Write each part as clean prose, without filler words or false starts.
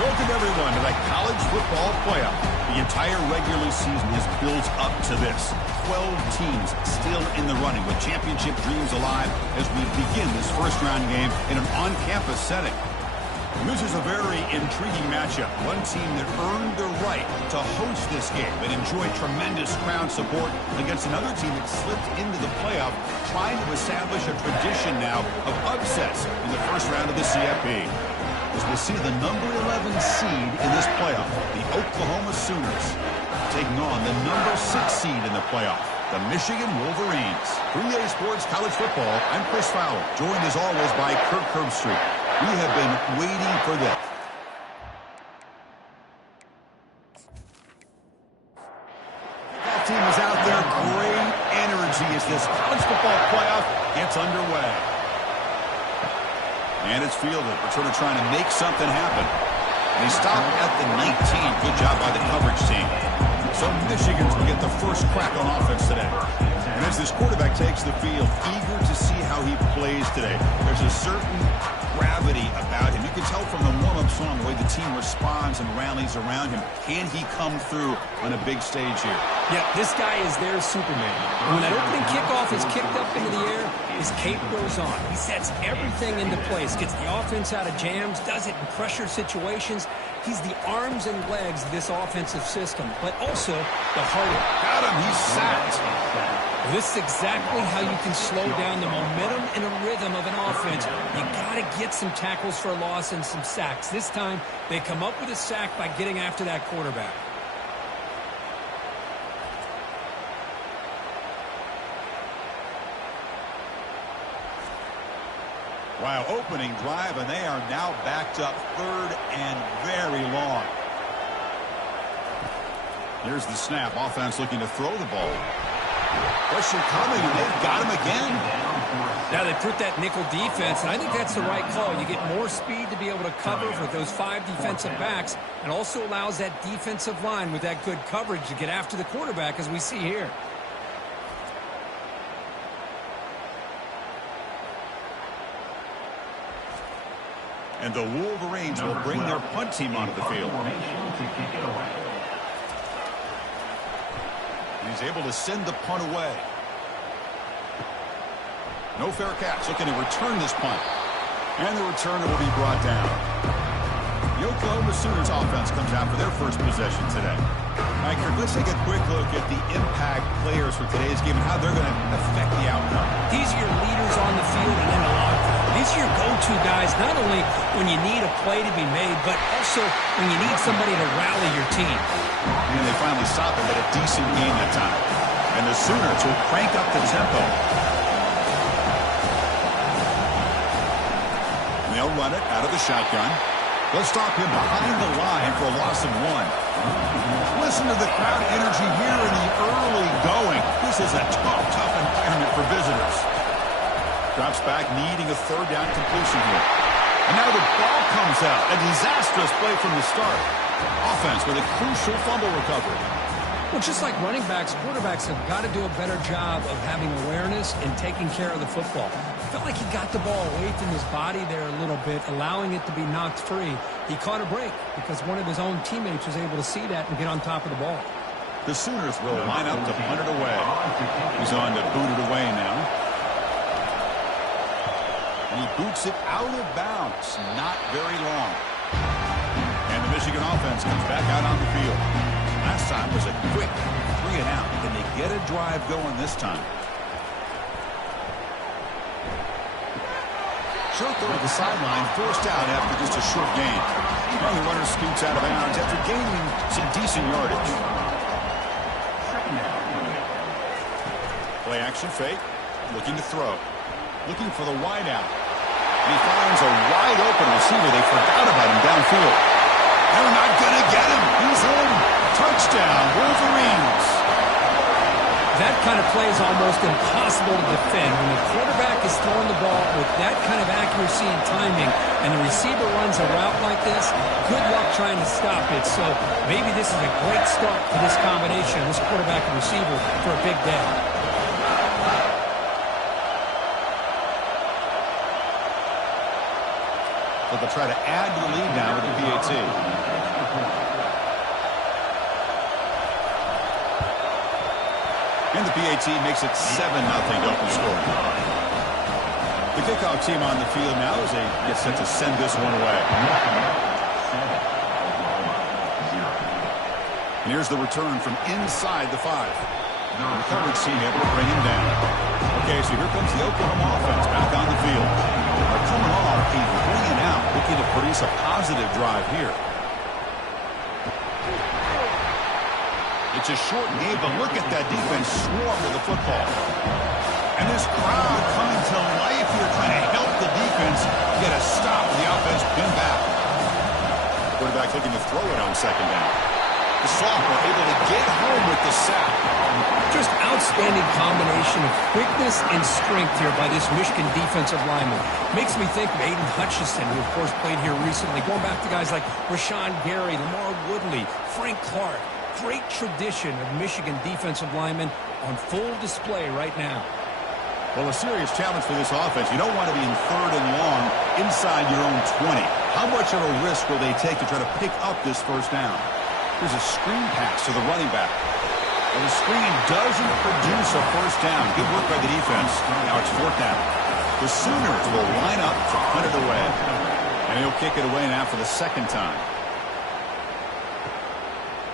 Welcome, everyone, to the college football playoff. The entire regular season has built up to this. 12 teams still in the running with championship dreams alive as we begin this first-round game in an on-campus setting. This is a very intriguing matchup. One team that earned the right to host this game and enjoyed tremendous crowd support against another team that slipped into the playoff, trying to establish a tradition now of upsets in the first round of the CFP. As we'll see the number 11 seed in this playoff, the Oklahoma Sooners, taking on the number 6 seed in the playoff, the Michigan Wolverines. For EA Sports College Football, I'm Chris Fowler, joined as always by Kirk Herbstreit. We have been waiting for this. Kickoff team is out there. Great energy as this college football playoff gets underway. And it's fielded. Returner trying to make something happen. And they stop at the 19. Good job by the coverage team. So Michigan's going to get the first crack on offense today. And as this quarterback takes the field, eager to see how he plays today. There's a certain gravity about him. You can tell from the warm-up song the way the team responds and rallies around him. Can he come through on a big stage here? Yeah, this guy is their Superman. And when that opening kickoff is kicked up into the air, his cape goes on. He sets everything into place, gets the offense out of jams, does it in pressure situations. He's the arms and legs of this offensive system, but also the heart. Got him. He's sacked. This is exactly how you can slow down the momentum and a rhythm of an offense. You got to get some tackles for a loss and some sacks. This time, they come up with a sack by getting after that quarterback. Wow, opening drive, and they are now backed up third and very long. Here's the snap. Offense looking to throw the ball. Pressure coming, and they've got him again. Now they put that nickel defense, and I think that's the right call. You get more speed to be able to cover for those 5 defensive backs, and also allows that defensive line with that good coverage to get after the quarterback, as we see here. And the Wolverines will bring their punt team onto the field. He's able to send the punt away. No fair catch. Looking to return this punt. And the returner will be brought down. The Oklahoma Sooners offense comes out for their first possession today. All right, Kirk, let's take a quick look at the impact players for today's game and how they're going to affect the outcome. These are your leaders on the field and in the locker room. These are your go-to guys, not only when you need a play to be made, but also when you need somebody to rally your team. And they finally stop him at a decent game that time. And the Sooners will crank up the tempo. And they'll run it out of the shotgun. They'll stop him behind the line for a loss of 1. Listen to the crowd energy here in the early going. This is a tough environment for visitors. Drops back, needing a third down completion here. And now the ball comes out. A disastrous play from the start. Offense with a crucial fumble recovery. Well, just like running backs, quarterbacks have got to do a better job of having awareness and taking care of the football. I felt like he got the ball away from his body there a little bit, allowing it to be knocked free. He caught a break because one of his own teammates was able to see that and get on top of the ball. The Sooners will line up to punt it away. He's on to boot it away now. And he boots it out of bounds. Not very long. And the Michigan offense comes back out on the field. Last time was a quick 3 and out. Can they get a drive going this time? Short throw to the sideline, forced out after just a short gain. Now the runner scoots out of bounds after gaining some decent yardage. Play action fake. Looking to throw. Looking for the wide out. And he finds a wide open receiver. They forgot about him downfield. They're not going to get him. He's in. Touchdown, Wolverines. That kind of play is almost impossible to defend. When the quarterback is throwing the ball with that kind of accuracy and timing, and the receiver runs a route like this, good luck trying to stop it. So maybe this is a great start for this combination, this quarterback and receiver, for a big day. So they'll try to add to the lead now with the PAT. And the PAT makes it 7-0 open score. The kickoff team on the field now as they get set to send this one away. And here's the return from inside the 5. The coverage team able to bring him down. Okay, so here comes the Oklahoma offense back on the field. They're coming off a 3-and-out, looking to produce a positive drive here. It's a short game, but look at that defense swarm with the football. And this crowd coming to life here, trying to help the defense get a stop with the offense pinned back. Quarterback looking to throw it on second down. The sophomore able to get home with the sack. Just outstanding combination of quickness and strength here by this Michigan defensive lineman. Makes me think of Aiden Hutchinson, who of course played here recently. Going back to guys like Rashawn Gary, Lamar Woodley, Frank Clark. Great tradition of Michigan defensive linemen on full display right now. Well, a serious challenge for this offense. You don't want to be in 3rd and long inside your own 20. How much of a risk will they take to try to pick up this first down? Here's a screen pass to the running back. And the screen doesn't produce a first down. Good work by the defense. Now it's 4th down. The Sooners will line up to punt it away. And he'll kick it away now for the 2nd time.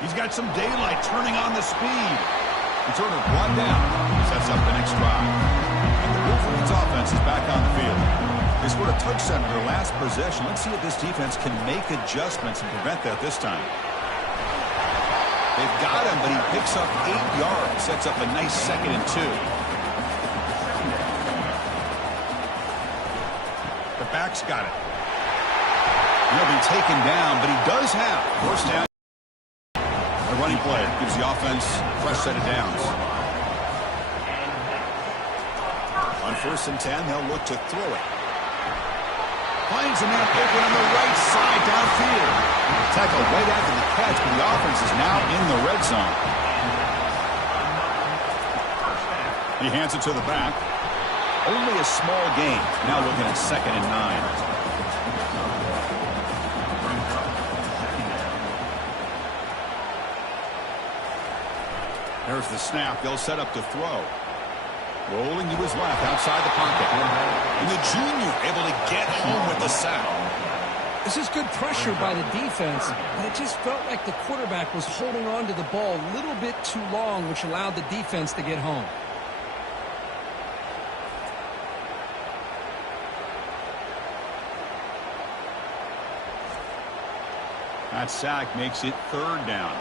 He's got some daylight turning on the speed. Returner brought down. Sets up the next drive. And the Wolverines offense is back on the field. They scored a touchdown in their last possession. Let's see if this defense can make adjustments and prevent that this time. They've got him, but he picks up 8 yards. Sets up a nice 2nd and 2. The back's got it. He'll be taken down, but he does have first down. The running play gives the offense a fresh set of downs. On 1st and 10, they'll look to throw it. Finds a man open on the right side downfield. Tackle right after the catch, but the offense is now in the red zone. He hands it to the back. Only a small gain. Now looking at 2nd and 9. There's the snap. They'll set up to throw. Rolling to his left outside the pocket. And the junior able to get home with the sack. This is good pressure by the defense, but it just felt like the quarterback was holding on to the ball a little bit too long, which allowed the defense to get home. That sack makes it 3rd down.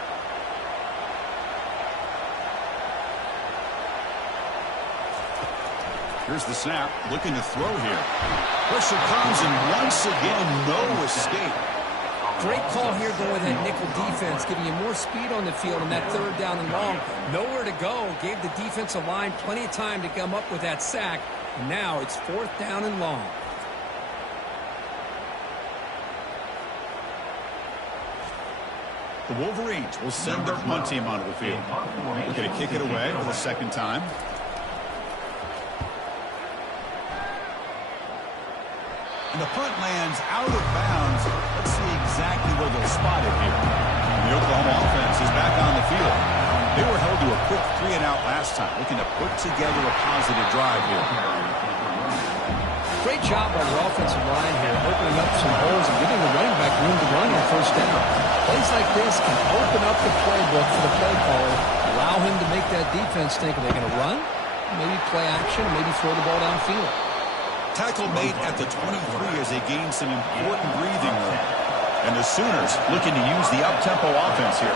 Here's the snap, looking to throw here. Pressure comes, and once again, no escape. Great call here going with that nickel defense, giving you more speed on the field on that 3rd down and long. Nowhere to go. Gave the defensive line plenty of time to come up with that sack. And now it's 4th down and long. The Wolverines will send their punt team onto the field. We're going to kick it away for the 2nd time. And the punt lands out of bounds. Let's see exactly where they'll spot it here. The Oklahoma offense is back on the field. They were held to a quick 3-and-out last time, looking to put together a positive drive here. Great job by the offensive line here, opening up some holes and giving the running back room to run on 1st down. Plays like this can open up the playbook for the play caller, allow him to make that defense think, are they going to run? Maybe play action, maybe throw the ball downfield. Tackle made at the 23 as they gain some important breathing room. And the Sooners looking to use the up-tempo offense here.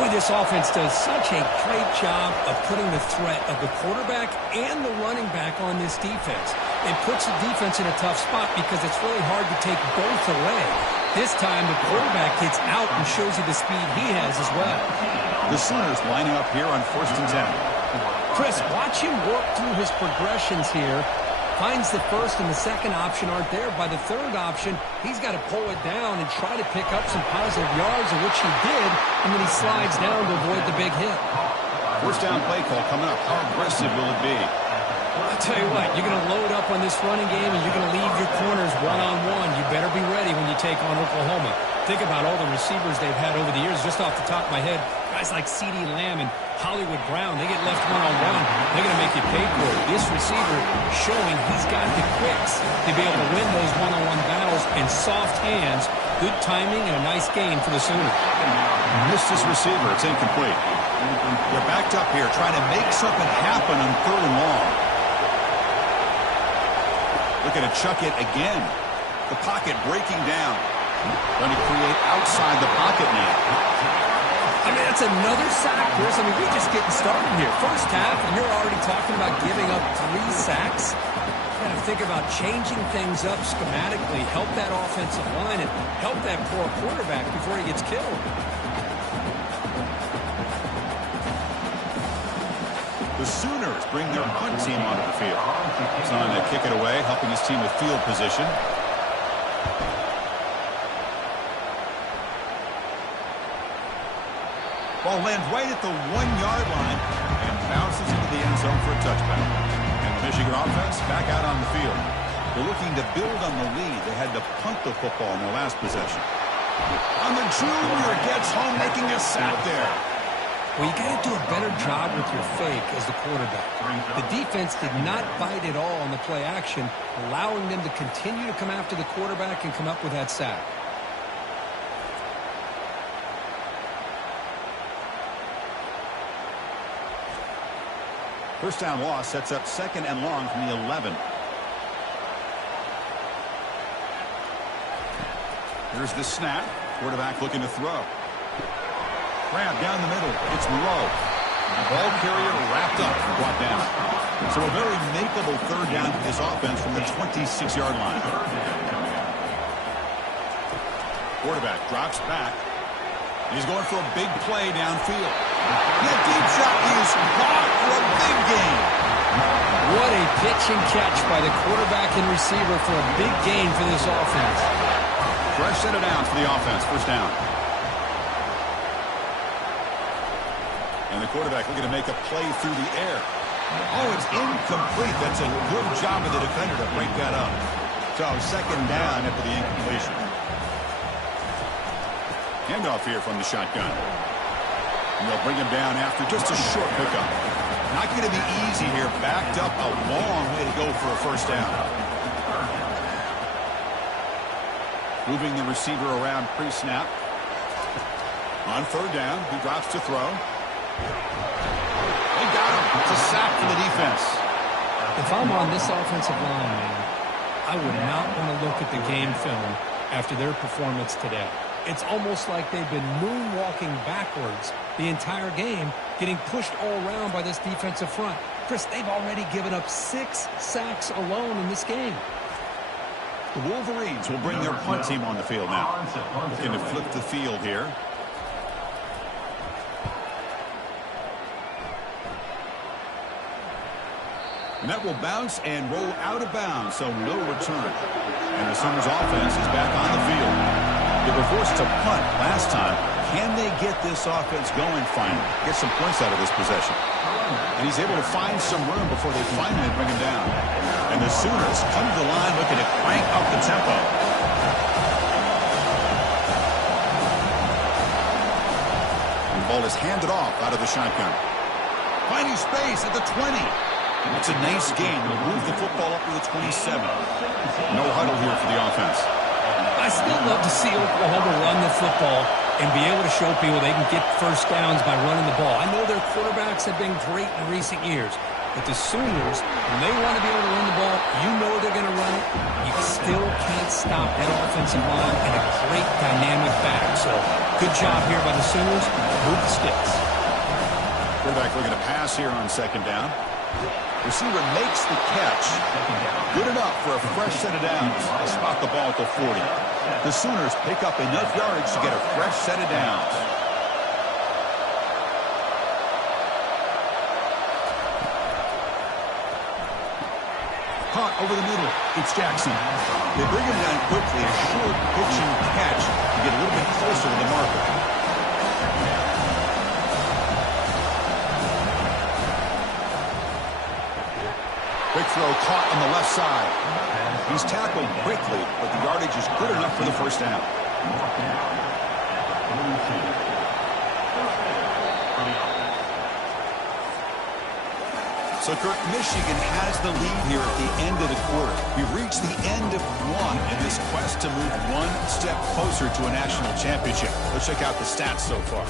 Boy, this offense does such a great job of putting the threat of the quarterback and the running back on this defense. It puts the defense in a tough spot because it's really hard to take both away. This time, the quarterback gets out and shows you the speed he has as well. The Sooners lining up here on 1st and 10. Chris, watch him work through his progressions here. Finds the 1st and the 2nd option aren't there. By the 3rd option, he's got to pull it down and try to pick up some positive yards, of which he did, and then he slides down to avoid the big hit. 1st down play call coming up. How aggressive will it be? I'll tell you what, you're going to load up on this running game, and you're going to leave your corners one-on-one. You better be ready when you take on Oklahoma. Think about all the receivers they've had over the years. Just off the top of my head, guys like CeeDee Lamb and Hollywood Brown, they get left one-on-one. They're going to make you pay for it. This receiver showing he's got the quicks to be able to win those one-on-one battles, and soft hands, good timing, and a nice gain for the Sooners. Missed his receiver. It's incomplete. They're backed up here trying to make something happen on 3rd and long. Looking to chuck it again. The pocket breaking down. Going to create outside the pocket now. I mean, that's another sack, Chris. I mean, we're just getting started here. First half, and you're already talking about giving up 3 sacks. You got to think about changing things up schematically, help that offensive line, and help that poor quarterback before he gets killed. The Sooners bring their punt team onto the field. He's on to kick it away, helping his team with field position. Ball lands right at the 1-yard line and bounces into the end zone for a touchback. And the Michigan offense back out on the field. They're looking to build on the lead. They had to punt the football in their last possession. And the junior gets home, making a sack there. Well, you got to do a better job with your fake as the quarterback. The defense did not bite at all on the play action, allowing them to continue to come after the quarterback and come up with that sack. First down loss sets up 2nd and long from the 11. Here's the snap. Quarterback looking to throw. Grab down the middle. It's Moreau. Ball carrier wrapped up and brought down. So a very makeable 3rd down for this offense from the 26-yard line. Quarterback drops back. He's going for a big play downfield. And a deep shot is caught for a big gain. What a pitch and catch by the quarterback and receiver for a big gain for this offense. Fresh set of downs for the offense. First down. And the quarterback looking to make a play through the air. Oh, it's incomplete. That's a good job of the defender to break that up. So 2nd down after the incompletion. Handoff here from the shotgun. And they'll bring him down after just a short pickup. Not going to be easy here. Backed up a long way to go for a first down. Moving the receiver around pre-snap. On 3rd down, he drops to throw. They got him. It's a sack for the defense. If I'm on this offensive line, man, I would not want to look at the game film after their performance today. It's almost like they've been moonwalking backwards the entire game, getting pushed all around by this defensive front. Chris, they've already given up 6 sacks alone in this game. The Wolverines will bring their punt team on the field now. Looking to flip the field here. And that will bounce and roll out of bounds, so no return. And the Sooners offense is back on the field. They were forced to punt last time. Can they get this offense going finally? Get some points out of this possession. And he's able to find some room before they finally bring him down. And the Sooners come to the line looking to crank up the tempo. And the ball is handed off out of the shotgun. Finding space at the 20. It's a nice game. They'll move the football up to the 27. No huddle here for the offense. I still love to see Oklahoma run the football and be able to show people they can get first downs by running the ball. I know their quarterbacks have been great in recent years, but the Sooners, when they want to be able to run the ball, you know they're going to run it. You still can't stop that offensive line and a great dynamic back. So good job here by the Sooners. Move the sticks. Quarterback looking to pass here on 2nd down. Receiver makes the catch. Good enough for a fresh set of downs. They spot the ball at the 40. The Sooners pick up enough yards to get a fresh set of downs. Caught over the middle. It's Jackson. They bring him down quickly. A short pitching catch to get a little bit closer to the marker. Quick throw caught on the left side. He's tackled quickly, but the yardage is good enough for the first down. So, Kirk, Michigan has the lead here at the end of the quarter. We've reached the end of one in this quest to move one step closer to a national championship. Let's check out the stats so far.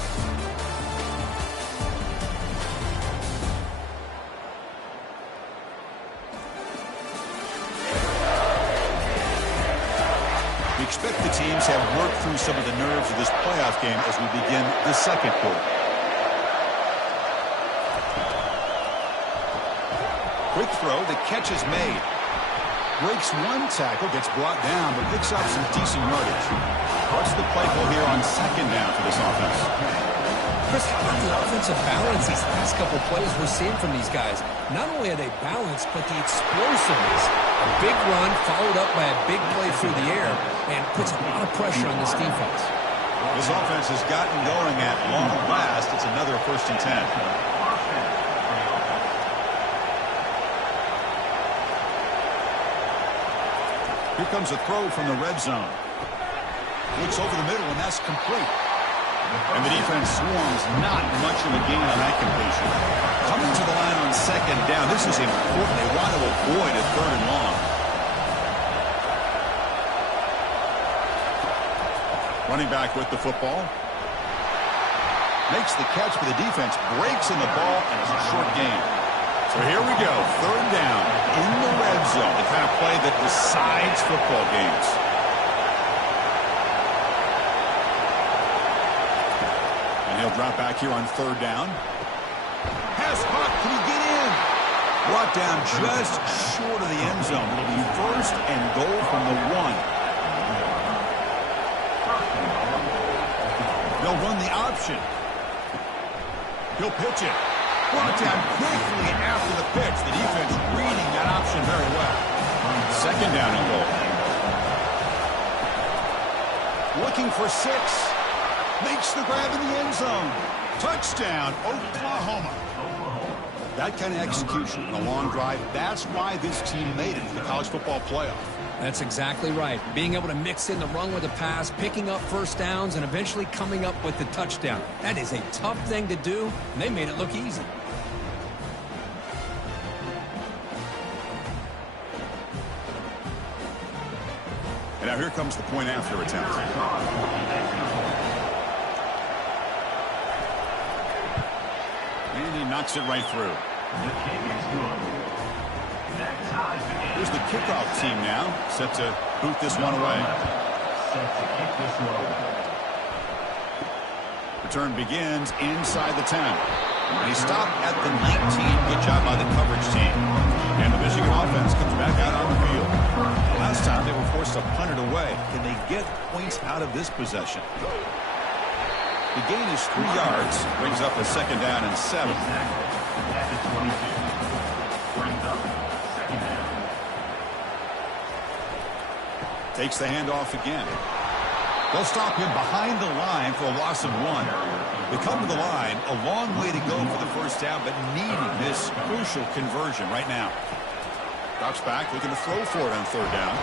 We expect the teams have worked through some of the nerves of this playoff game as we begin the second quarter. Quick throw, the catch is made. Breaks one tackle, gets brought down, but picks up some decent yardage. What's the play call here on second down for this offense? Chris, how about the offensive balance these last couple plays we're seeing from these guys? Not only are they balanced, but the explosiveness. A big run followed up by a big play through the air and puts a lot of pressure on this defense. This offense has gotten going at long last. It's another 1st and 10. Here comes a throw from the red zone. Looks over the middle, and that's complete. And the defense swarms, not much of a gain on that completion. Coming to the line on second down. This is important. They want to avoid a 3rd and long. Running back with the football. Makes the catch, but the defense breaks in the ball, and it's a short gain. So here we go, 3rd down in the red zone, the kind of play that decides football games. And he'll drop back here on 3rd down. Pass caught, can he get in? Brought down just short of the end zone. It'll be 1st and goal from the 1. They'll run the option. He'll pitch it. Brought down quickly after the pitch. The defense reading that option very well. 2nd down and goal. Looking for 6. Makes the grab in the end zone. Touchdown, Oklahoma. That kind of execution on a long drive, that's why this team made it to the college football playoff. That's exactly right. Being able to mix in the run with the pass, picking up 1st downs, and eventually coming up with the touchdown. That is a tough thing to do, and they made it look easy. And now here comes the point after attempt. And he knocks it right through. Here's the kickoff team now, set to boot this one away. Return begins inside the 10. And he stopped at the 19. Good job by the coverage team. And the Michigan offense comes back out on the field. Last time they were forced to punt it away. Can they get points out of this possession? The gain is 3 yards. Brings up a 2nd down and 7. Takes the handoff again. They'll stop him behind the line for a loss of 1. They come to the line, a long way to go for the 1st down, but needing this crucial conversion right now. Drops back, looking to throw for it on 3rd down.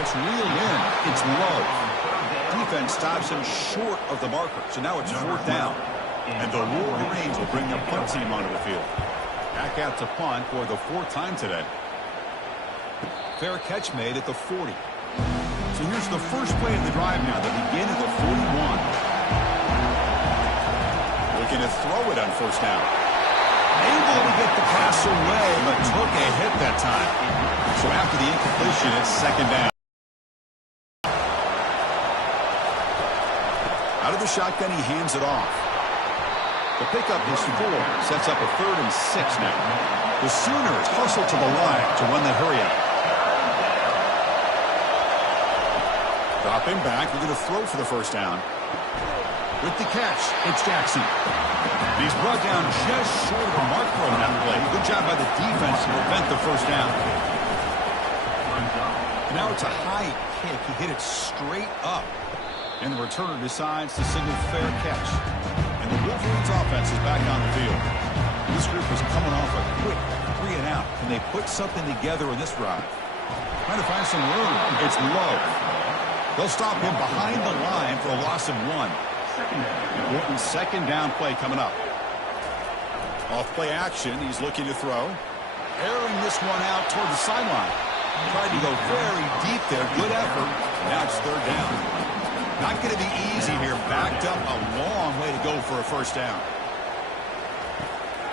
That's reeled in. It's low. Defense stops him short of the marker, so now it's 4th down. And the Roaring Reigns will bring the punt team onto the field. Back out to punt for the 4th time today. Fair catch made at the 40. So here's the first play of the drive now, the begin of the 41. Looking to throw it on 1st down. Able to get the pass away, but took a hit that time. So after the incompletion, it's 2nd down. Out of the shotgun, he hands it off. The pickup is 4, sets up a 3rd and 6 now. The Sooners hustle to the line to run the hurry up. Dropping back, we're going to throw for the 1st down. With the catch, it's Jackson. And he's brought down just short of the mark for him that play. Good job by the defense to prevent the 1st down. And now it's a high kick. He hit it straight up. And the returner decides to signal fair catch. And the Wolverines offense is back on the field. This group is coming off a quick 3 and out. Can they put something together in this drive? Trying to find some room. It's low. They'll stop him behind the line for a loss of 1. Important second down play coming up. Off play action, he's looking to throw. Airing this one out toward the sideline. Tried to go very deep there. Good effort. Now it's third down. Not going to be easy here. Backed up a long way to go for a first down.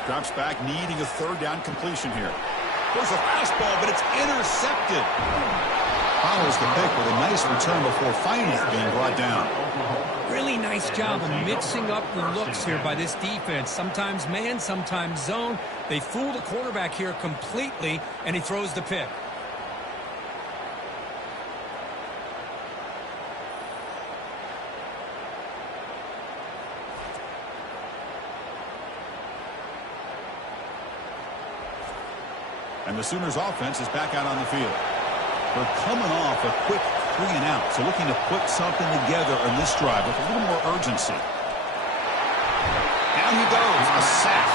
Drops back, needing a third down completion here. There's a fastball, but it's intercepted. Follows the pick with a nice return before finally being brought down. Really nice job of mixing up the looks here by this defense. Sometimes man, sometimes zone. They fool the quarterback here completely, and he throws the pick. And the Sooners offense is back out on the field. They're coming off a quick 3 and out, so looking to put something together on this drive with a little more urgency. Down he goes, a sack.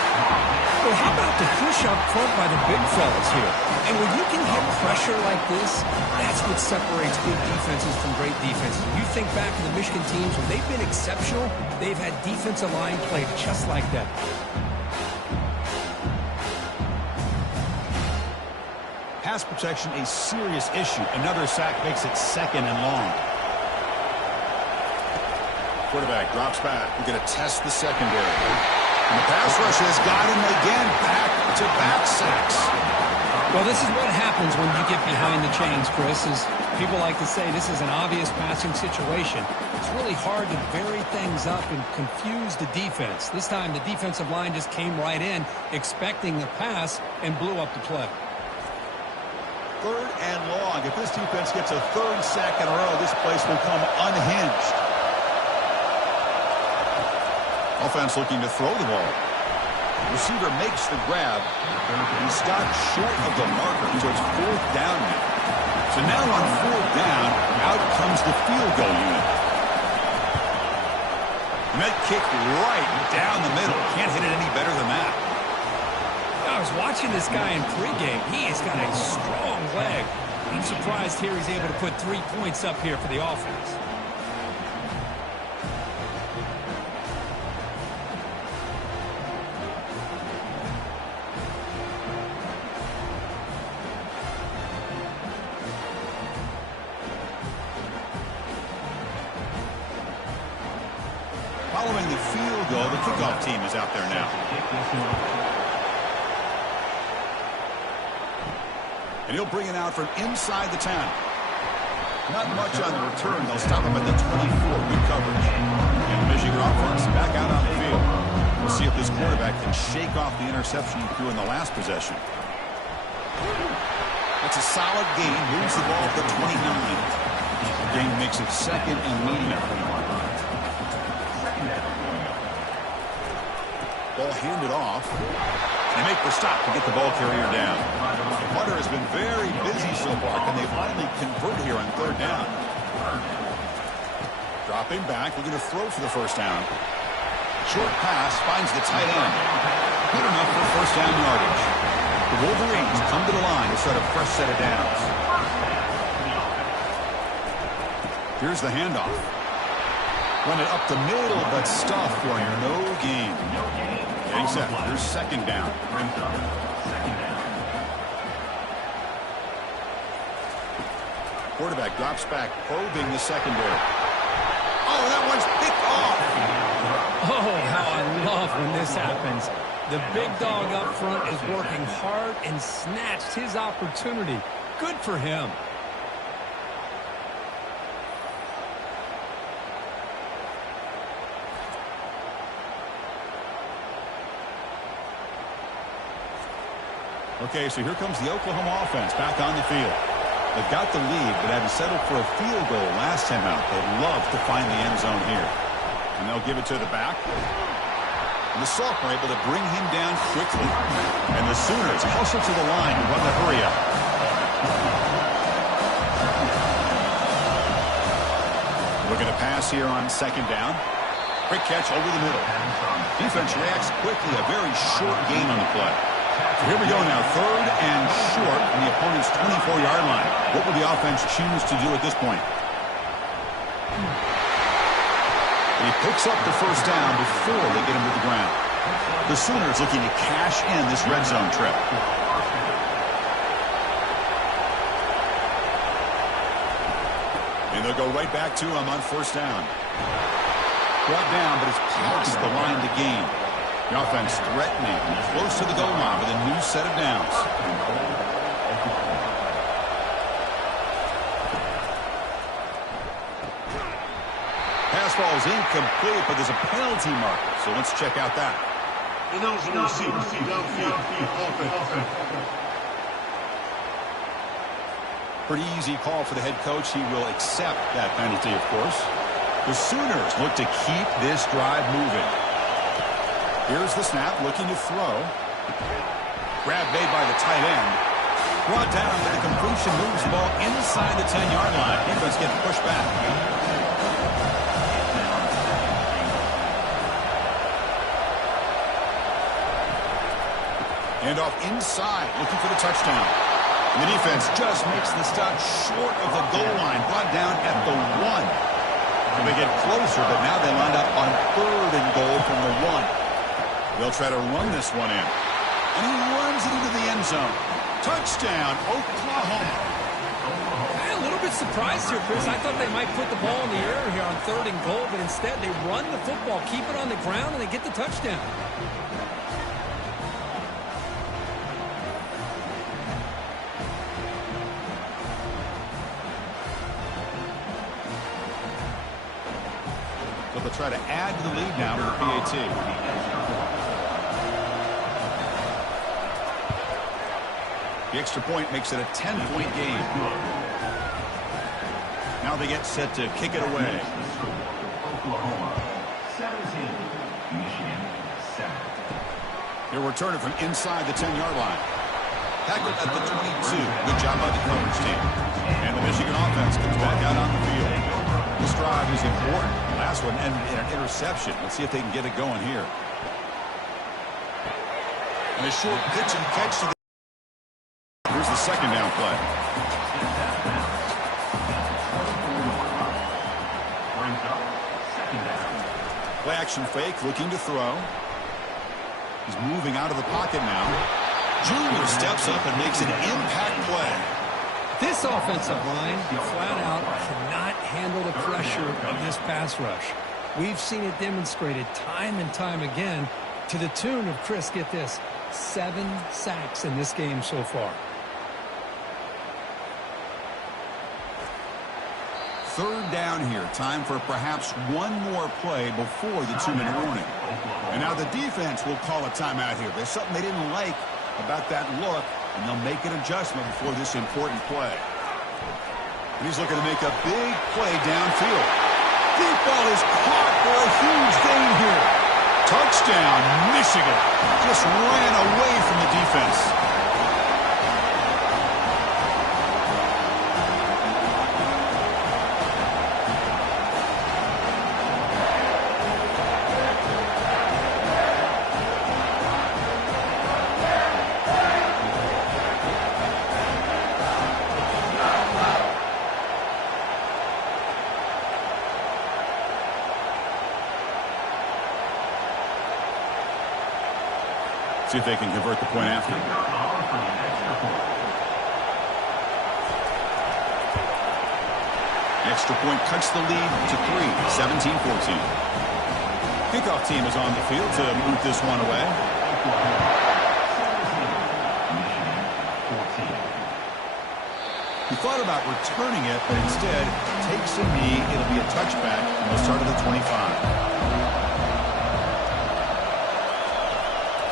Well, how about the push up front by the big fellas here? And when you can hit pressure like this, that's what separates good defenses from great defenses. You think back to the Michigan teams, when they've been exceptional, they've had defensive line play just like that. Pass protection a serious issue. Another sack makes it second and long. Quarterback drops back. We're going to test the secondary. And the pass rush has got him again. Back-to-back sacks. Well, this is what happens when you get behind the chains, Chris. Is people like to say this is an obvious passing situation. It's really hard to vary things up and confuse the defense. This time the defensive line just came right in, expecting the pass, and blew up the play. Third and long. If this defense gets a third sack in a row, this place will come unhinged. Offense looking to throw the ball. Receiver makes the grab. He stopped short of the marker, so it's fourth down now. So now on fourth down, out comes the field goal unit. And that kick right down the middle. Can't hit it any better than that. I was watching this guy in pregame. He has got a strong leg. I'm surprised here he's able to put 3 points up here for the offense. Following the field goal, the kickoff team is out there now. And he'll bring it out from inside the 10. Not much on the return. They'll stop him at the 24. Good coverage. And the Michigan offense back out on the field. We'll see if this quarterback can shake off the interception he threw in the last possession. That's a solid gain. Moves the ball to the 29. The gain makes it second and medium. Ball handed off. They make the stop to get the ball carrier down. Hunter has been very busy so far. Can they finally convert here on third down? Dropping back, looking to throw for the first down. Short pass finds the tight end. Good enough for first down yardage. The Wolverines come to the line to start a fresh set of downs. Here's the handoff. Run it up the middle, but stuffed for you. No gain. Getting set. Here's second down. Quarterback drops back, probing the secondary. Oh, that one's picked off. Oh, how I love when this happens. The big dog up front is working hard and snatched his opportunity. Good for him. Okay, so here comes the Oklahoma offense back on the field. They've got the lead, but had to settle for a field goal last time out. They'd love to find the end zone here. And they'll give it to the back. And the sophomore able to bring him down quickly. And the Sooners hustle to the line and run the hurry up. Looking to pass here on second down. Quick catch over the middle. Defense reacts quickly. A very short gain on the play. So here we go now, third and short on the opponent's 24-yard line. What will the offense choose to do at this point? The He picks up the first down before they get him to the ground. The Sooners looking to cash in this red zone trip. And they'll go right back to him on first down. Brought down, but it's past the line to gain. The offense threatening, close to the goal line with a new set of downs. Pass ball is incomplete, but there's a penalty marker, so let's check out that. Pretty easy call for the head coach. He will accept that penalty, of course. The Sooners look to keep this drive moving. Here's the snap, looking to throw. Grab made by the tight end. Brought down with the completion, moves the ball inside the 10-yard line. Defense getting pushed back. And off inside, looking for the touchdown. And the defense just makes the stop short of the goal line, brought down at the 1. And they get closer, but now they line up on 3rd and goal from the 1. They'll try to run this one in. And he runs it into the end zone. Touchdown, Oklahoma. I'm a little bit surprised here, Chris. I thought they might put the ball in the air here on 3rd and goal, but instead they run the football, keep it on the ground, and they get the touchdown. So they'll try to add to the lead now with the PAT. The extra point makes it a 10-point game. Now they get set to kick it away. He'll return it from inside the 10-yard line. Tackled at the 22. Good job by the coverage team. And the Michigan offense comes back out on the field. This drive is important. Last one ended in an interception. Let's see if they can get it going here. And a short pitch and catch to the... Here's the second down play. Play action fake, looking to throw. He's moving out of the pocket now. Junior steps up and makes an impact play. This offensive line, flat out, cannot handle the pressure of this pass rush. We've seen it demonstrated time and time again to the tune of, Chris, get this, 7 sacks in this game so far. 3rd down here. Time for perhaps one more play before the 2-minute warning. And now the defense will call a timeout here. There's something they didn't like about that look, and they'll make an adjustment before this important play. And he's looking to make a big play downfield. Deep ball is caught for a huge gain here. Touchdown, Michigan. Just ran away from the defense. See if they can convert the point after. Extra point cuts the lead to 3, 17-14. Kickoff team is on the field to move this one away. He thought about returning it, but instead takes a knee. It'll be a touchback from the start of the 25.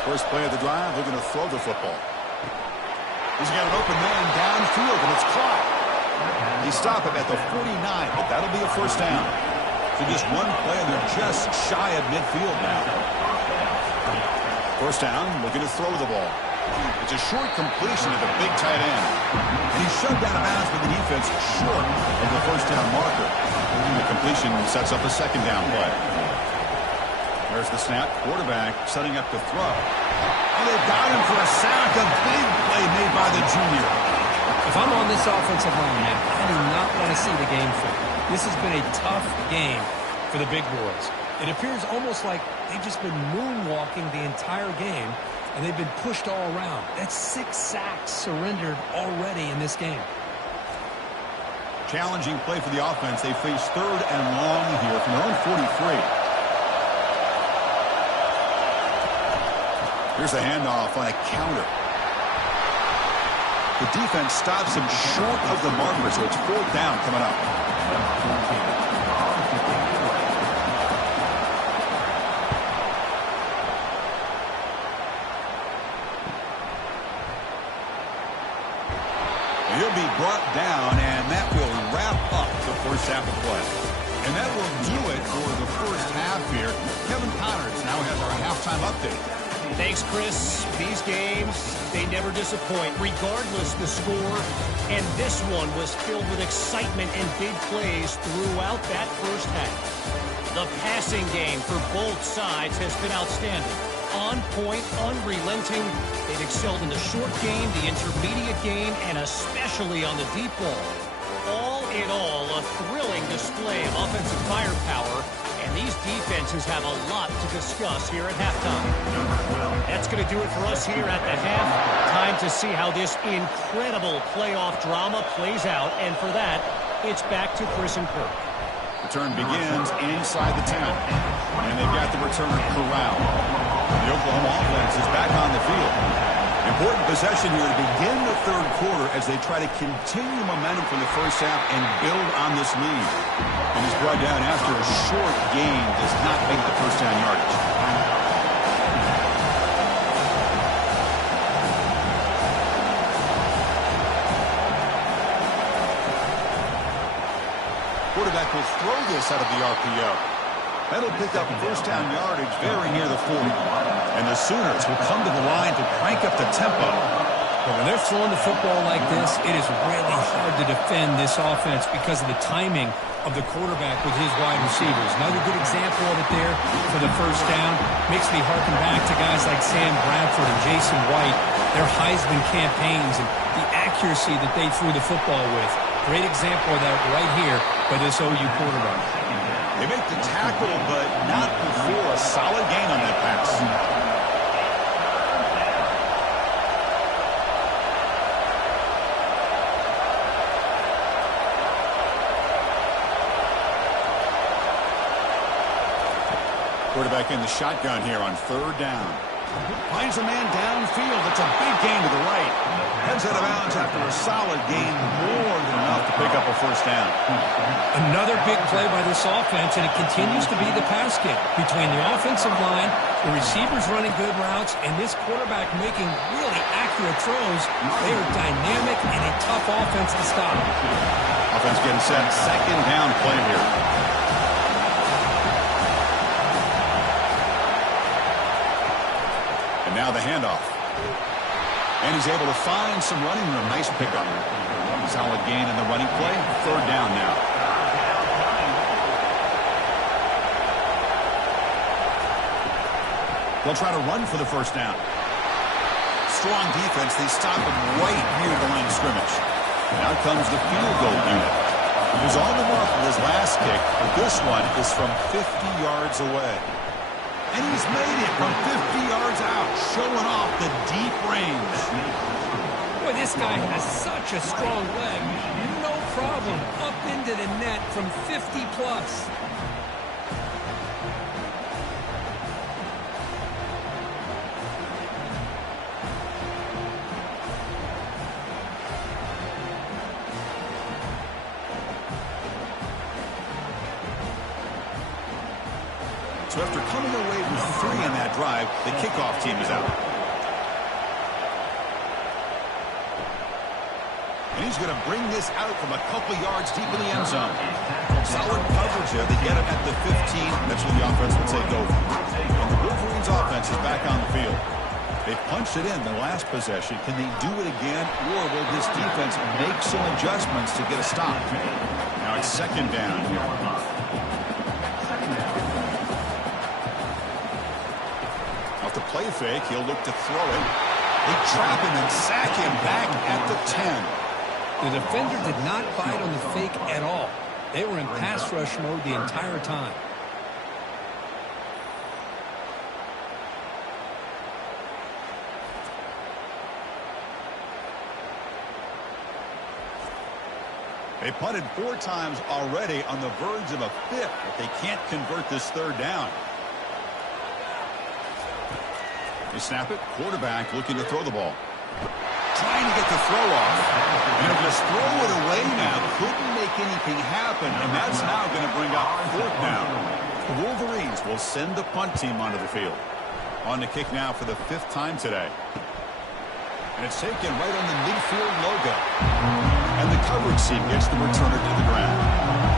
First play of the drive, looking to throw the football. He's got an open man downfield, and it's caught. He stopped him at the 49, but that'll be a first down. So just one play, and they're just shy of midfield now. First down, looking to throw the ball. It's a short completion to the big tight end. And he's shoved out of bounds with the defense short of the first down marker. And the completion sets up a second down play. There's the snap. Quarterback setting up to throw. And they've got him for a sack. A big play made by the junior. If I'm on this offensive line, man, I do not want to see the game flip. This has been a tough game for the big boys. It appears almost like they've just been moonwalking the entire game, and they've been pushed all around. That's 6 sacks surrendered already in this game. Challenging play for the offense. They face 3rd and long here from their own 43. Here's a handoff on a counter. The defense stops him short of the marker, so it's 4th down coming up. He'll be brought down, and that will wrap up the first half of play. And that will do it for the first half here. Kevin Connors now has our halftime update. Thanks, Chris. These games, they never disappoint, regardless the score. And this one was filled with excitement and big plays throughout that first half. The passing game for both sides has been outstanding. On point, unrelenting. They've excelled in the short game, the intermediate game, and especially on the deep ball. All in all, a thrilling display of offensive firepower, and these defenses have a lot to discuss here at halftime. That's going to do it for us here at the half. Time to see how this incredible playoff drama plays out, and for that, it's back to Chris and Kirk. Return begins inside the 10, and they've got the returner corralled. The Oklahoma offense is back on the field. Important possession here to begin the 3rd quarter as they try to continue momentum from the first half and build on this lead. And he's brought down after a short gain, does not make the first down yardage. Quarterback will throw this out of the RPO. That'll pick up first down yardage very near the 40. And the Sooners will come to the line to crank up the tempo. But when they're throwing the football like this, it is really hard to defend this offense because of the timing of the quarterback with his wide receivers. Another good example of it there for the first down. Makes me harken back to guys like Sam Bradford and Jason White, their Heisman campaigns and the accuracy that they threw the football with. Great example of that right here by this OU quarterback. They make the tackle, but not before a solid gain on that pass. Quarterback in the shotgun here on 3rd down. Finds a man downfield. It's a big gain to the right. Heads out of bounds after a solid gain, more than enough to pick up a first down. Another big play by this offense, and it continues to be the pass game between the offensive line, the receivers running good routes, and this quarterback making really accurate throws. They are dynamic and a tough offense to stop. Offense getting set. 2nd down play here. Now the handoff. And he's able to find some running room. Nice pickup. Solid gain in the running play. 3rd down now. They'll try to run for the first down. Strong defense. They stop him right near the line of scrimmage. Now comes the field goal unit. He was on the mark with his last kick, but this one is from 50 yards away. And he's made it from 50 yards out, showing off the deep range. Boy, this guy has such a strong leg. No problem. Up into the net from 50 plus. So after coming away with 3 in that drive, the kickoff team is out. And he's going to bring this out from a couple yards deep in the end zone. Solid coverage there. They get him at the 15. That's when the offense will take over. And the Wolverines offense is back on the field. They punched it in the last possession. Can they do it again, or will this defense make some adjustments to get a stop? Now it's 2nd down here. Off the play fake, he'll look to throw it. They trap him and sack him back at the 10. The defender did not bite on the fake at all. They were in pass rush mode the entire time. They punted 4 times already, on the verge of a 5th, but they can't convert this 3rd down. They snap it. Quarterback looking to throw the ball. Trying to get the throw off. And he'll just throw it away now. Couldn't make anything happen, and that's now going to bring up 4th down. The Wolverines will send the punt team onto the field. On the kick now for the 5th time today. And it's taken right on the midfield logo. And the coverage team gets the returner to the ground.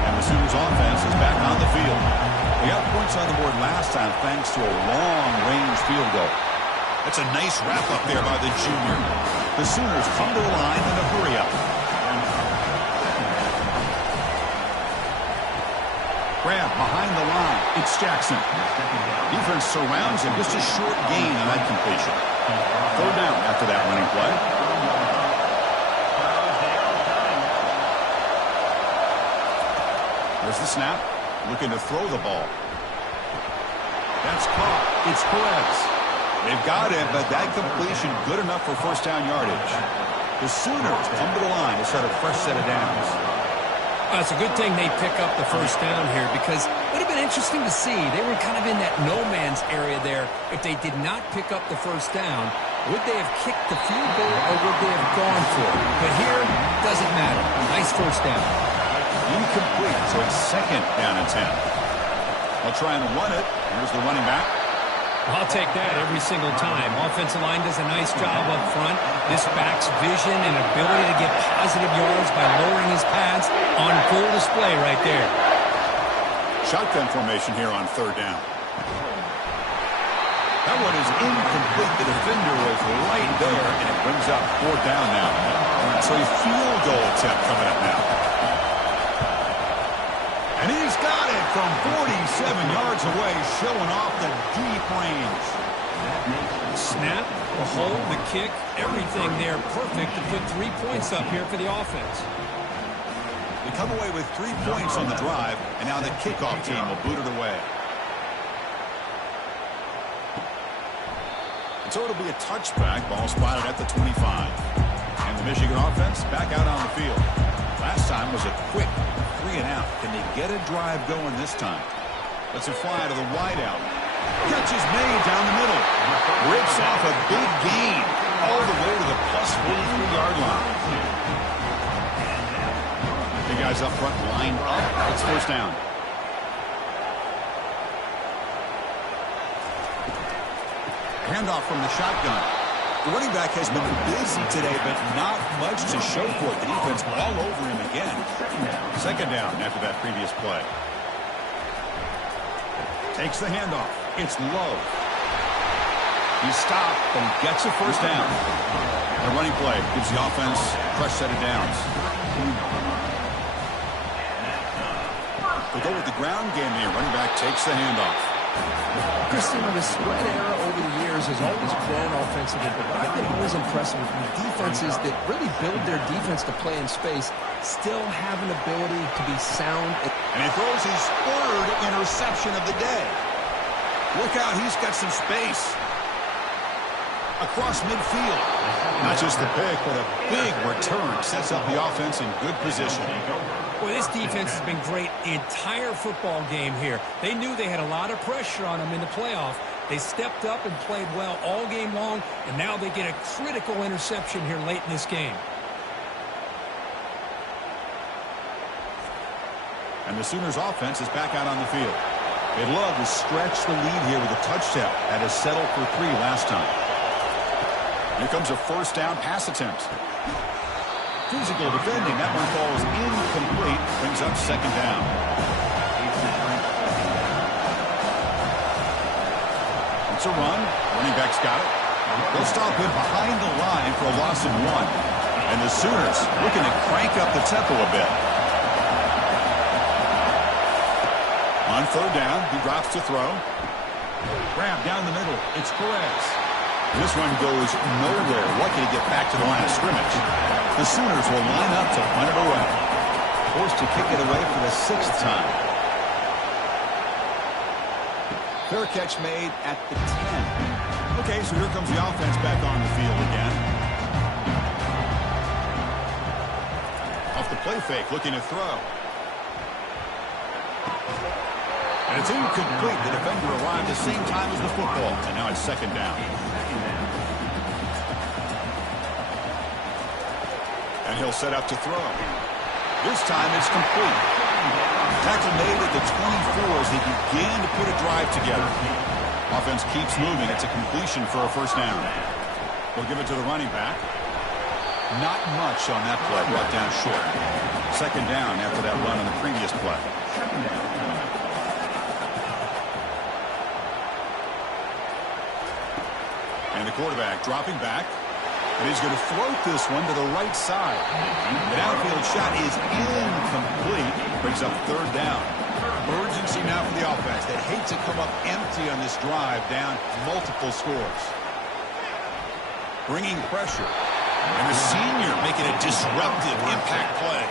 And the Sooners offense is back on the field. They got points on the board last time thanks to a long-range field goal. That's a nice wrap-up there by the junior. The Sooners come to the line in a hurry-up. Grab behind the line. It's Jackson. Defense surrounds him. Just a short gain on that completion. 3rd down after that running play. There's the snap. Looking to throw the ball. That's caught. It's Perez. They've got it, but that completion good enough for 1st down yardage. The Sooners come to the line to start a fresh set of downs. It's a good thing they pick up the 1st down here, because it would have been interesting to see. They were kind of in that no-man's area there. If they did not pick up the 1st down, would they have kicked the field goal or would they have gone for it? But here, doesn't matter. Nice 1st down. Incomplete, so it's 2nd down and 10. They'll try and run it. Here's the running back. I'll take that every single time. Offensive line does a nice job up front. This back's vision and ability to get positive yards by lowering his pads on full display right there. Shotgun formation here on 3rd down. That one is incomplete. The defender was right there, and it brings up 4th down now. So a field goal attempt coming up now. And he's got it from 47 yards away, showing off the deep range. Snap, the hold, the kick, everything there perfect to put 3 points up here for the offense. They come away with 3 points on the drive, and now the kickoff team will boot it away. And so it'll be a touchback, ball spotted at the 25. And the Michigan offense back out on the field. Last time was a quick 3 and out. Can they get a drive going this time? Let's fly to the wideout. Catch is made down the middle. Rips off a big gain all the way to the plus 43-yard line. The guys up front lined up. It's 1st down. Handoff from the shotgun. The running back has been busy today, but not much to show for it. The defense all over him again. 2nd down after that previous play. Takes the handoff. It's low. He stopped, but he gets a 1st down. The running play gives the offense a fresh set of downs. They go with the ground game here. Running back takes the handoff. Christian, the spread era over the years has always grown offensively, but what I've been always impressed with defenses that really build their defense to play in space still have an ability to be sound. And he throws his 3rd interception of the day. Look out, he's got some space. Across midfield. Not just the pick, but a big return sets up the offense in good position. Boy, this defense has been great the entire football game here. They knew they had a lot of pressure on them in the playoff. They stepped up and played well all game long, and now they get a critical interception here late in this game. And the Sooners offense is back out on the field. They'd love to stretch the lead here with a touchdown. That is settled for 3 last time. Here comes a 1st down pass attempt. Physical defending. That one falls incomplete. Brings up 2nd down. It's a run. Running back's got it. They'll stop him behind the line for a loss of 1. And the Sooners looking to crank up the tempo a bit. On 3rd down, he drops to throw. Grab down the middle. It's Perez. This one goes nowhere. Lucky to get back to the line of scrimmage. The Sooners will line up to punt it away. Forced to kick it away for the 6th time. Fair catch made at the 10. Okay, so here comes the offense back on the field again. Off the the play fake, looking to throw. And it's incomplete. The defender arrived the same time as the football. And now it's second down. And he'll set up to throw. This time it's complete. Tackle made at the 24 as they began to put a drive together. Offense keeps moving. It's a completion for a first down. They'll give it to the running back. Not much on that play. Brought down short. Second down after that run on the previous play. And the quarterback dropping back. And he's going to float this one to the right side. The downfield shot is incomplete. Brings up third down. Urgency now for the offense. They hate to come up empty on this drive, down multiple scores. Bringing pressure. And the senior making a disruptive impact play.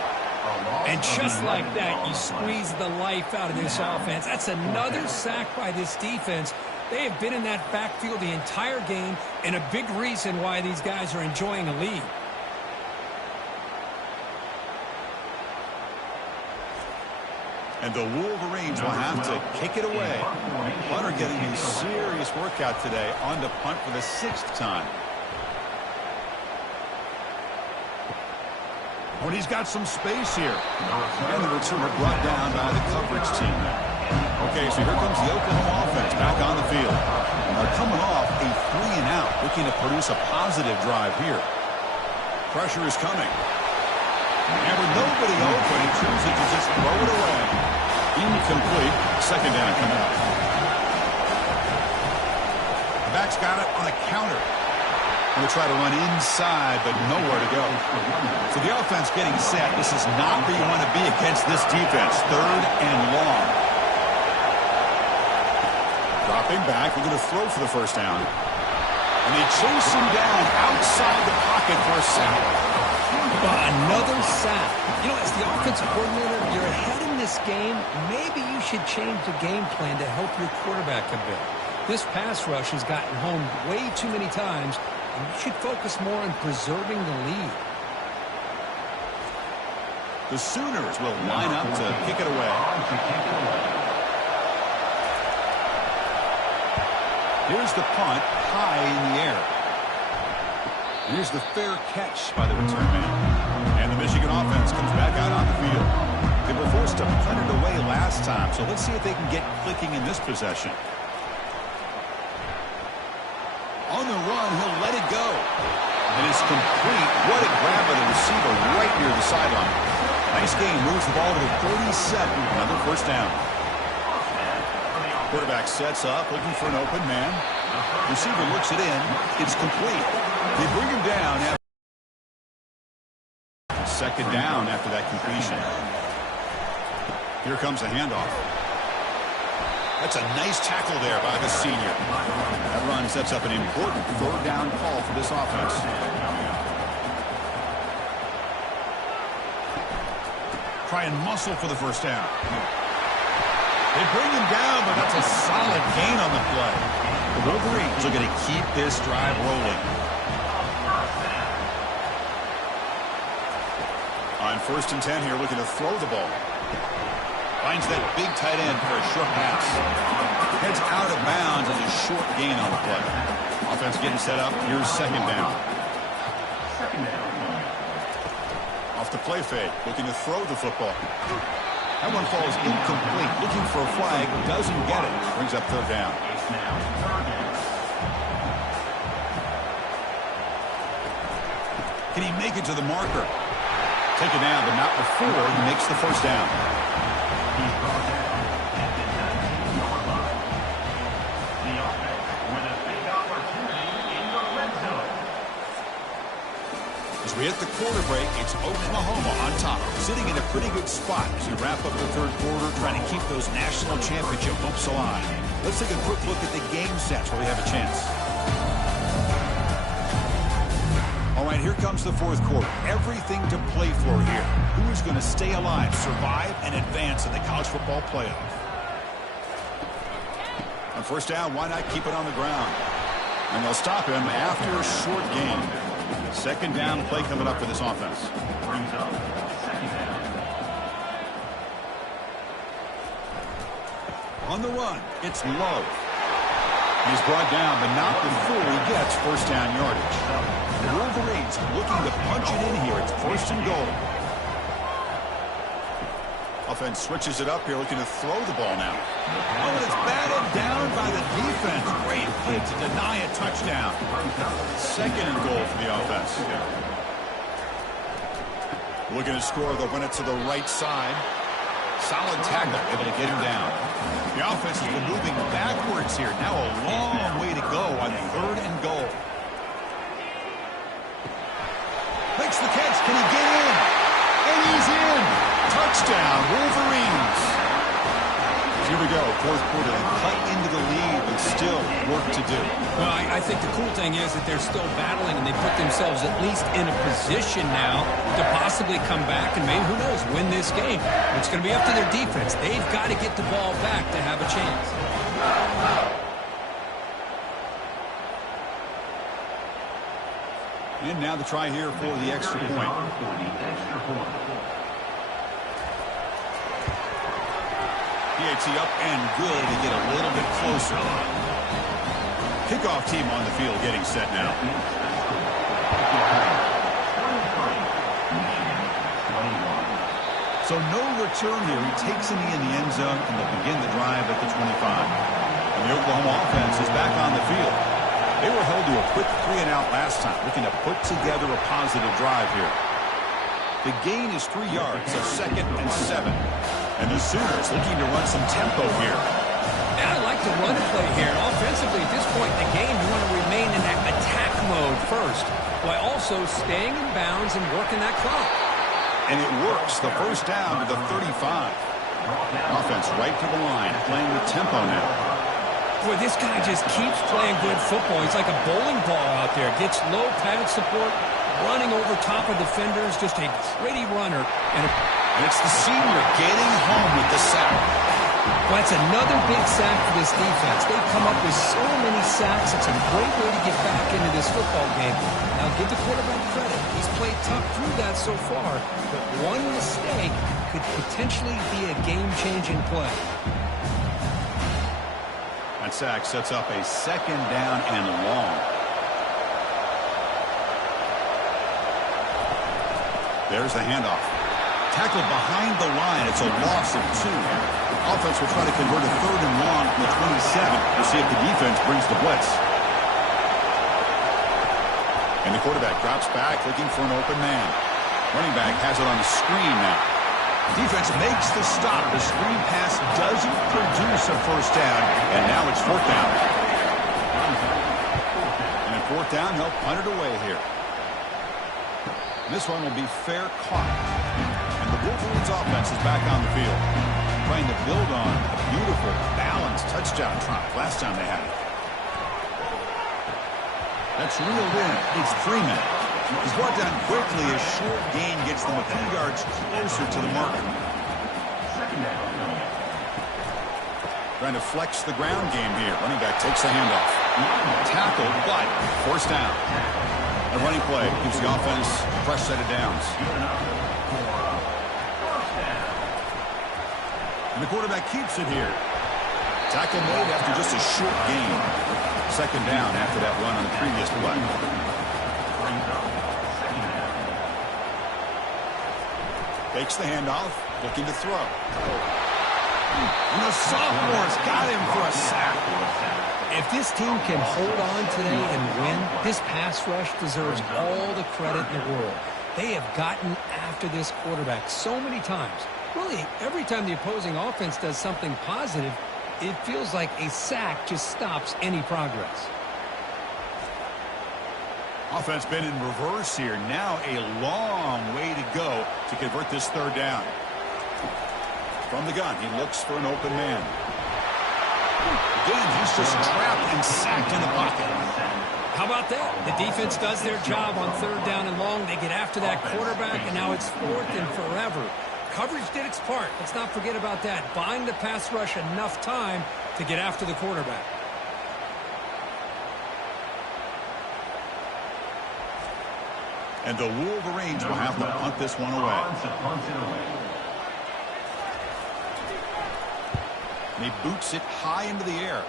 And just like that, you squeeze the life out of this offense. That's another sack by this defense. They have been in that backfield the entire game, and a big reason why these guys are enjoying a lead. And the Wolverines will have to kick it away. Punter getting a serious workout today on the punt for the 6th time. When he's got some space here. And the returner brought down by the coverage team. Okay, so here comes the Oklahoma offense back on the field. And they're coming off a 3-and-out, looking to produce a positive drive here. Pressure is coming. And with nobody open, he chooses to just throw it away. Incomplete. Second down coming up. The back's got it on a counter. Going to try to run inside, but nowhere to go. So the offense getting set. This is not where you want to be against this defense. Third and long. Dropping back. We're going to throw for the first down. And they chase him down outside the pocket for a sack. Another sack. You know, as the offensive coordinator, you're ahead in this game. Maybe you should change the game plan to help your quarterback a bit. This pass rush has gotten home way too many times. And you should focus more on preserving the lead. The Sooners will line up to kick it away. Here's the punt, high in the air. Here's the fair catch by the return man. And the Michigan offense comes back out on the field. They were forced to punt it away last time, so let's see if they can get clicking in this possession. On the run, he'll let it go. And it's complete. What a grab by the receiver right near the sideline. Nice game. Moves the ball to the 37. Another first down. Quarterback sets up, looking for an open man. Receiver looks it in. It's complete. They bring him down. Second down after that completion. Here comes a handoff. That's a nice tackle there by the senior. That run sets up an important third down call for this offense. Try and muscle for the first down. They bring him down, but that's a solid gain on the play. The Wolverines are going to keep this drive rolling. On 1st and 10 here, looking to throw the ball. Finds that big tight end for a short pass. Heads out of bounds as a short gain on the play. Offense getting set up. Here's second down. Off the play fake. Looking to throw the football. That one falls incomplete. Looking for a flag. Doesn't get it. Brings up third down. Can he make it to the marker? Taken down, but not before he makes the first down. As we hit the quarter break, it's Oklahoma on top, sitting in a pretty good spot as we wrap up the third quarter, trying to keep those national championship hopes alive. Let's take a quick look at the game sets where we have a chance. All right, here comes the fourth quarter. Everything to play for here. Who is going to stay alive, survive, and advance in the college football playoff? On first down, why not keep it on the ground? And they'll stop him after a short gain. Second down play coming up for this offense. Brings up second down. On the run, it's low. He's brought down, but not before he gets first down yardage. The Wolverines looking to punch it in here. It's first and goal. Offense switches it up here, looking to throw the ball now. Oh, and it's batted down by the defense. Great play to deny a touchdown. Second and goal for the offense. Looking to score. They'll run it to the right side. Solid tackle, able to get him down. The offense has been moving backwards here. Now a long way to go on third and goal. Makes the catch. Can he get in? And he's in. Touchdown, Wolverines. Here we go, fourth quarter. Cut into the lead, but still work to do. Well, I think the cool thing is that they're still battling, and they put themselves at least in a position now to possibly come back and maybe, who knows, win this game. It's going to be up to their defense. They've got to get the ball back to have a chance. And now the try here for the extra point. PAT up and good to get a little bit closer. Kickoff team on the field getting set now. So no return here. He takes him in the end zone, and they'll begin the drive at the 25. And the Oklahoma offense is back on the field. They were held to a quick 3-and-out last time, looking to put together a positive drive here. The gain is 3 yards, so second and 7. And the Sooners looking to run some tempo here. Yeah, I like the run play here. And offensively, at this point in the game, you want to remain in that attack mode first, while also staying in bounds and working that clock. And it works. The first down to the 35. Offense right to the line, playing with tempo now. Boy, this guy just keeps playing good football. He's like a bowling ball out there. Gets low padded support, running over top of defenders. Just a gritty runner. And it's the senior getting home with the sack. Well, that's another big sack for this defense. They've come up with so many sacks. It's a great way to get back into this football game. Now, give the quarterback credit. He's played tough through that so far. But one mistake could potentially be a game-changing play. That sack sets up a second down and long. There's the handoff. Tackled behind the line. It's a loss of 2. Offense will try to convert a third and long from the 27. We'll see if the defense brings the blitz. And the quarterback drops back looking for an open man. Running back has it on the screen now. Defense makes the stop. The screen pass doesn't produce a first down. And now it's fourth down. And at fourth down, they'll punt it away here. This one will be fair caught. And the Wolverines offense is back on the field, trying to build on a beautiful, balanced touchdown drive last time they had it. That's reeled in. It's Freeman. He's brought down quickly. A short gain gets them a few yards closer to the marker. Trying to flex the ground game here. Running back takes the handoff. Tackled, but forced down. The running play gives the offense a fresh set of downs. And the quarterback keeps it here. Tackle made after just a short gain. Second down after that run on the previous play. Takes the handoff, looking to throw. And the sophomore's got him for a sack. If this team can hold on today and win, this pass rush deserves all the credit in the world. They have gotten after this quarterback so many times. Really, every time the opposing offense does something positive, it feels like a sack just stops any progress. Offense been in reverse here. Now a long way to go to convert this third down. From the gun, he looks for an open man. Again, he's just trapped and sacked in the pocket. How about that? The defense does their job on third down and long. They get after that quarterback, and now it's fourth and forever. Coverage did its part. Let's not forget about that. Buying the pass rush enough time to get after the quarterback. And the Wolverines will have to punt this one away. And he boots it high into the air.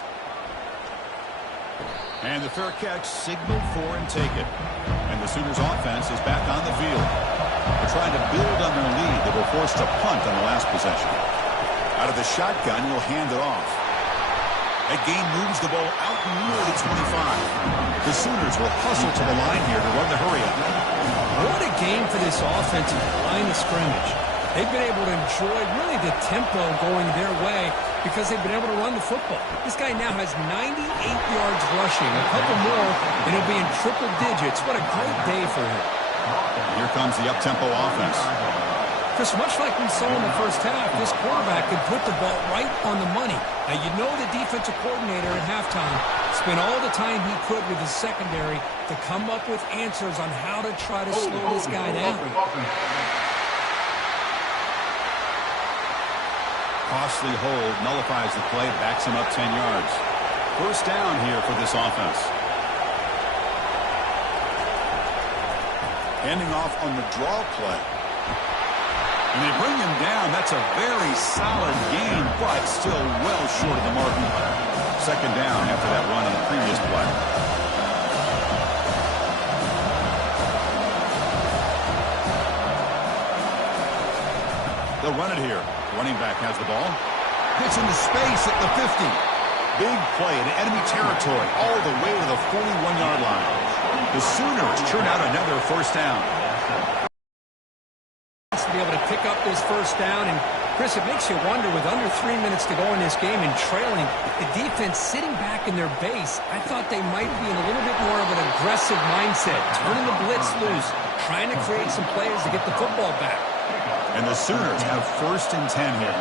And the fair catch signaled for and taken. And the Sooners offense is back on the field. They're trying to build on their lead. They were forced to punt on the last possession. Out of the shotgun, he'll hand it off. That gain moves the ball out near the 25. The Sooners will hustle to the line here to run the hurry up. What a game for this offensive line of scrimmage. They've been able to enjoy really the tempo going their way because they've been able to run the football. This guy now has 98 yards rushing, a couple more, and he'll be in triple digits. What a great day for him. Here comes the up-tempo offense. Chris, much like we saw in the first half, this quarterback could put the ball right on the money. Now, you know the defensive coordinator at halftime spent all the time he could with his secondary to come up with answers on how to try to slow this guy down. Costly hold nullifies the play, backs him up 10 yards. First down here for this offense. Handing off on the draw play. And they bring him down. That's a very solid gain, but still well short of the mark. Second down after that run on the previous play. They'll run it here. Running back has the ball. Gets into space at the 50. Big play in enemy territory all the way to the 41-yard line. The Sooners churn out another first down. To be able to pick up this first down, and Chris, it makes you wonder with under 3 minutes to go in this game and trailing, the defense sitting back in their base. I thought they might be in a little bit more of an aggressive mindset, turning the blitz loose, trying to create some plays to get the football back. And the Sooners have first and 10 here.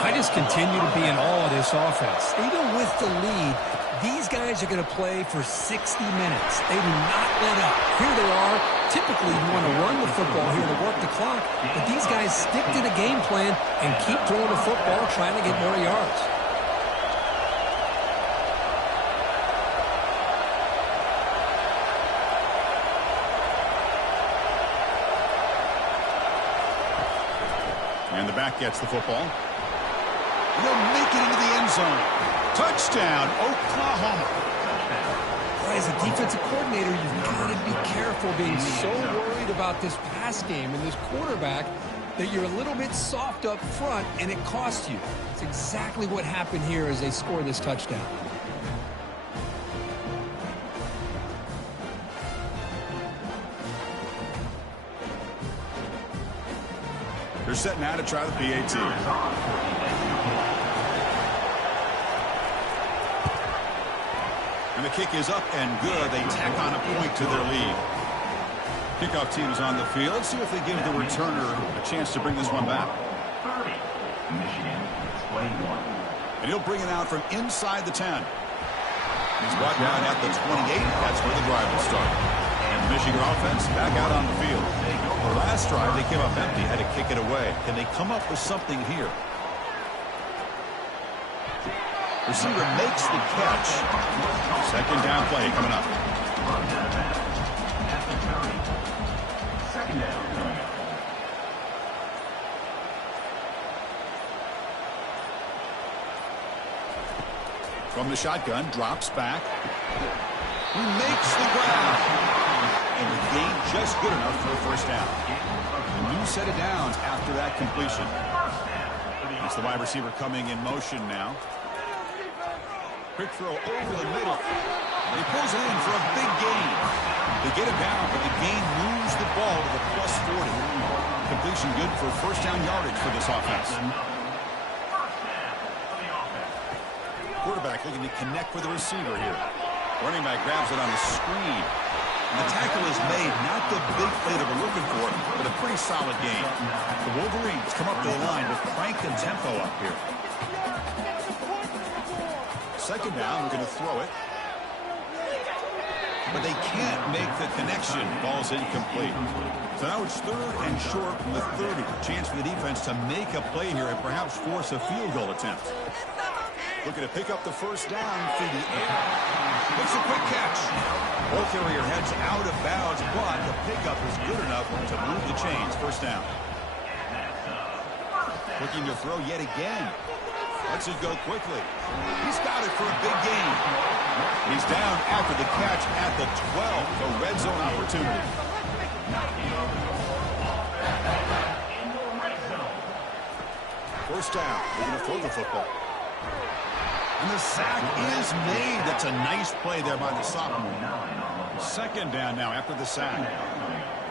I just continue to be in awe of this offense. Even with the lead, these guys are going to play for 60 minutes. They do not let up. Here they are. Typically, you want to run the football here to work the clock, but these guys stick to the game plan and keep throwing the football, trying to get more yards. And the back gets the football. He'll make it into the end zone. Touchdown, Oklahoma. As a defensive coordinator, you've got to be careful being so worried about this pass game and this quarterback that you're a little bit soft up front, and it costs you. It's exactly what happened here as they score this touchdown. They're set now to try the PAT. And the kick is up and good. They tack on a point to their lead. Kickoff team is on the field. See if they give the returner a chance to bring this one back. 30, Michigan, 21. And he'll bring it out from inside the 10. He's brought down at the 28. That's where the drive will start. And the Michigan offense back out on the field. The last drive, they came up empty, had to kick it away. Can they come up with something here? Receiver makes the catch. Second down play coming up. Second down. From the shotgun, drops back. He makes the grab. And the gain just good enough for a first down. A new set of downs after that completion. It's the wide receiver coming in motion now. Quick throw over the middle. He pulls it in for a big gain. They get him down, but the gain moves the ball to the plus 40. Completion good for first down yardage for this offense. Quarterback looking to connect with the receiver here. Running back grabs it on the screen. And the tackle is made. Not the big play that we're looking for, but a pretty solid game. The Wolverines come up to the line to crank the tempo up here. Second down, we're going to throw it. But they can't make the connection. Ball's incomplete. So now it's third and short from the 30. Chance for the defense to make a play here and perhaps force a field goal attempt. Looking to pick up the first down through the air. Makes a quick catch. Ball carrier heads out of bounds, but the pickup is good enough to move the chains. First down. Looking to throw yet again. Lets it go quickly. He's got it for a big gain. He's down after the catch at the 12. A red zone opportunity. First down. They're going to throw the football. And the sack is made. That's a nice play there by the sophomore. Second down now after the sack.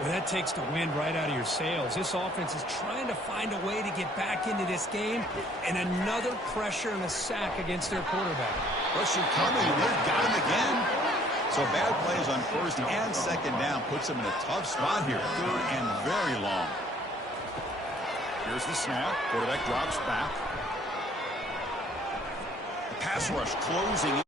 Well, that takes the wind right out of your sails. This offense is trying to find a way to get back into this game, and another pressure and a sack against their quarterback. Pressure coming, and they've got him again. So bad plays on first and second down puts them in a tough spot here. Third and very long. Here's the snap. Quarterback drops back. The pass rush closing.